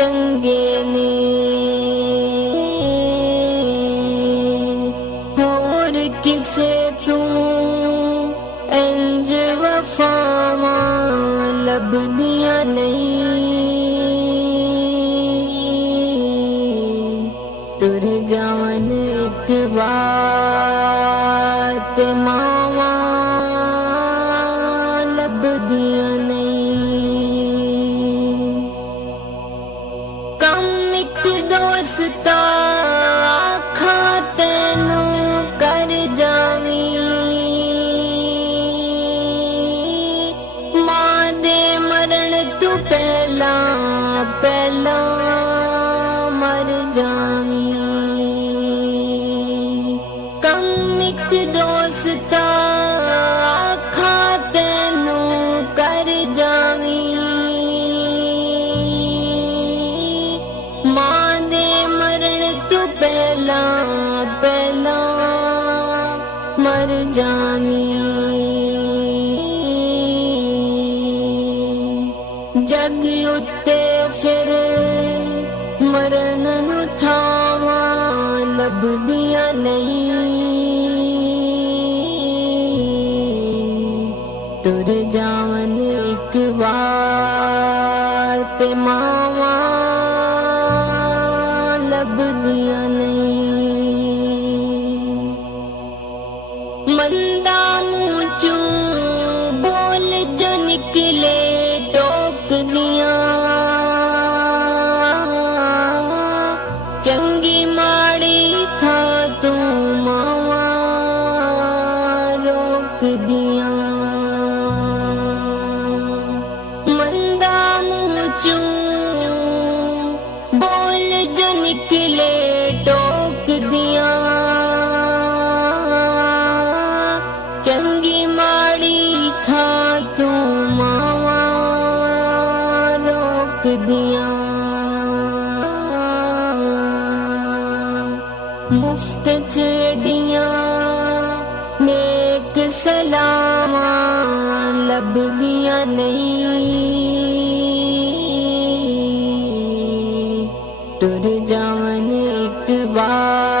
चंगे ने होर किसे तू इंज वफावां लभदियां नहीं। टुर जावन एक बार ते मावां लभदियां नहीं। कम एक दोस्ता आखां तैनू कर जावी, मां दे मरण तू पहला पहला मर जावी। कम एक दोस्ता आखां तैनू कर जावी, मां दे मरण तू पहला पहला मर जावी। जग उत्ते फिर मरण नू थावां लभदियां नहीं। टुर जावन एक बार ते मावां लभदियां नहीं। मंदा मुँह चों बोल जो निकले टोक दियां, चंगी माड़ी था तू मावां रोक दियां। मंदा मुँह चों बोल जो निकले टोक दियां, चंगी माड़ी था तू मावां रोक दियां। मुफ्त चेड़ियां नेक सलावां लभदियां नहीं। टुर जावन एक बार